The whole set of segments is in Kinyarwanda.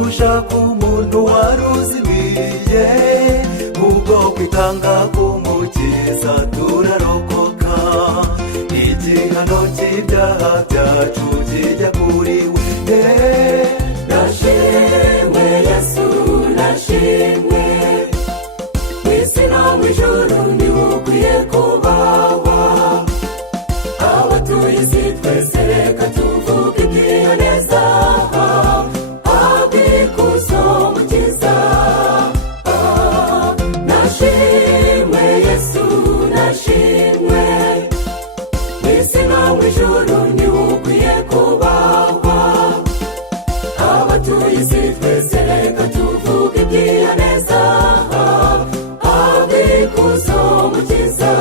gushaka umuntu wari uzimiye, kubwo kwitanga k'umukiza turarokoka. Igihano cy'ibyaha byacu kijya kuri we. Nashimwe Yesu, nashimwe, mw'isi no mw'ijuru niwe ukwiye kubahwa. Abatuye isi twese reka tuvuge iby'iyo neza, abikuzo mukiza. Nashimwe Yesu, nashimwe, mw'isi no mw'ijuru niwe ukwiye kubahwa. Abatuye isi twese reka tuvuge iby'iyo neza, abikuzo mukiza.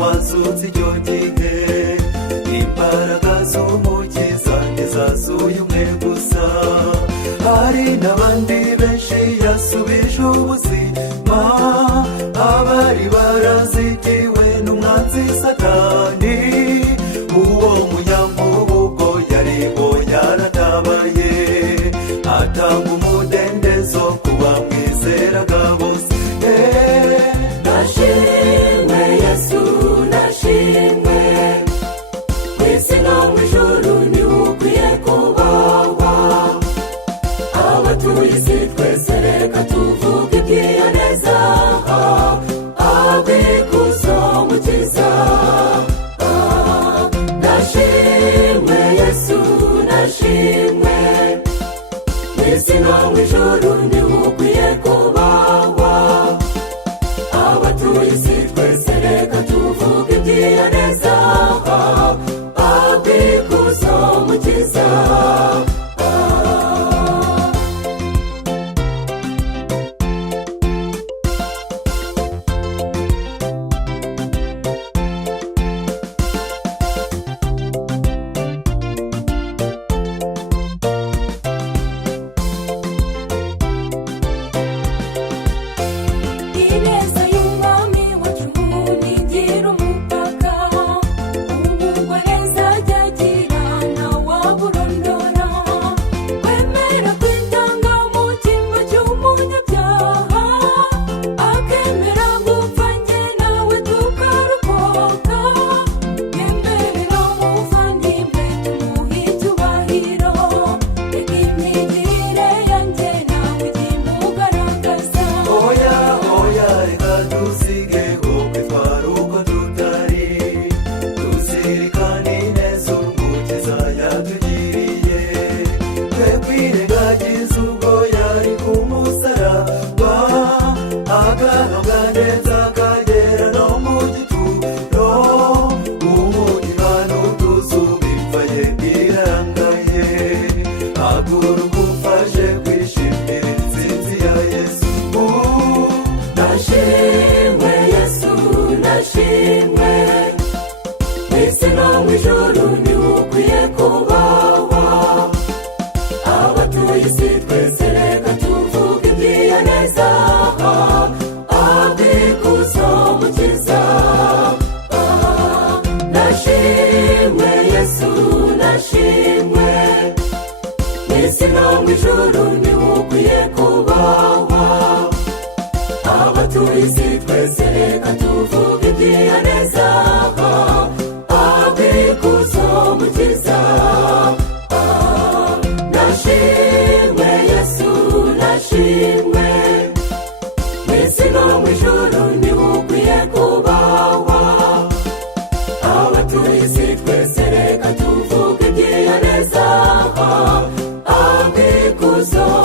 Wazutse icyo gihe, imbaraga z'umukiza ntizasuye umwe gusa, hari n'abandi benshi yasubije ubuzima, abari barazitiwe n'umwanzi Satani. Uwo munyamubugo yariho yaratabaye, atanga umudendezo ku bamwizeraga bose. Nashimwe Yesu, nashimwe, mw'isi no mw'ijuru niwe ukwiye kubahwa. Abatuye isi twese reka tuvuge iby'iyo neza, abikuzo mukiza. Nashimwe Yesu, nashimwe, mw'isi no mw'ijuru niwe ukwiye kubahwa. Abatuye isi twese reka tuvuge iby'iyo neza, abikuzo mukiza. Ineza y'umwami wacu ntigira umupaka, umugwaneza ajya agira ntawaburondora. Wemera kwitanga mu cyimbo cy'umunyabyaha, akemera gupfa njye nawe tukarokoka. Yemerera umuvandimwe tumuhe icyubahiro, reka imigirire yanjye nawe ijye imugaragaza. Reka dusigeho kwitwara uko tutari, tuzirikane ineza umukiza yatugiriye, twe kwirengagiza ubwo yari ku musaraba, agahabwa ndetse akagera no mu gituro. Umutima n'utuzubipfa ye irangaye, haguruka umfashe kwishimira intsinzi ya Yesu. Nashimwe Yesu, nashimwe, mw'isi no mw'ijuru niwe ukwiye kubahwa. Abatuye isi twese reka tuvuge iby'iyo neza, abikuzo mukiza. Nashimwe Yesu, nashimwe, mw'isi no mw'ijuru niwe ukwiye kubahwa. Abatuye isi twese reka tuvuge iby'iyo neza, abikuzo mukiza. Nashimwe Yesu, nashimwe, ikuzo